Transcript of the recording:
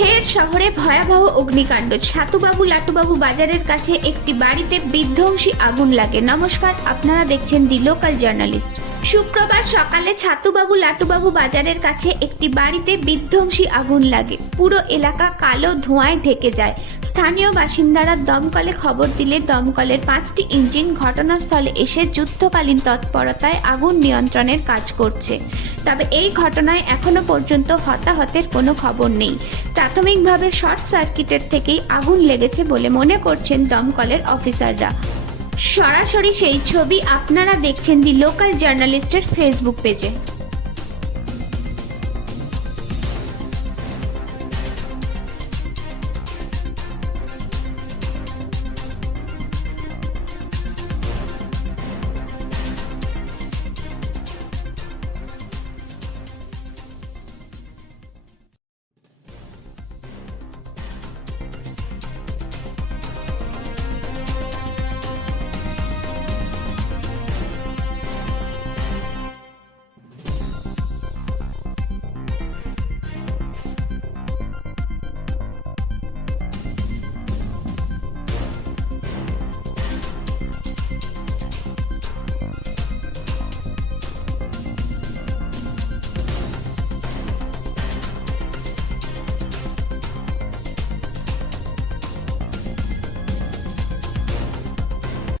ফের শহরে ভয়াবহ অগ্নিকাণ্ড। ছাতুবাবু লাটুবাবু বাজারের কাছে একটি বাড়িতে বিধ্বংসী আগুন লাগে। নমস্কার, আপনারা দেখছেন দি লোকাল জার্নালিস্ট। শুক্রবার সকালে ছাতুবাবু লাটুবাবু বাজারের কাছে একটি বাড়িতে বিধ্বংসী আগুন লাগে। পুরো এলাকা কালো ধোঁয়ায় ঢেকে যায়। স্থানীয় বাসিন্দারা দমকলে খবর দিলে দমকলের 5টি ইঞ্জিন ঘটনাস্থলে এসে যুদ্ধকালীন তৎপরতায় আগুন নিয়ন্ত্রণের কাজ করছে। তবে এই ঘটনায় এখনো পর্যন্ত হতাহতের কোনো খবর নেই। প্রাথমিকভাবে শর্ট সার্কিটের থেকেই আগুন লেগেছে বলে মনে করছেন দমকলের অফিসাররা। সরাসরি সেই ছবি আপনারা দেখছেন দি লোকাল জার্নালিস্টের ফেসবুক পেজে।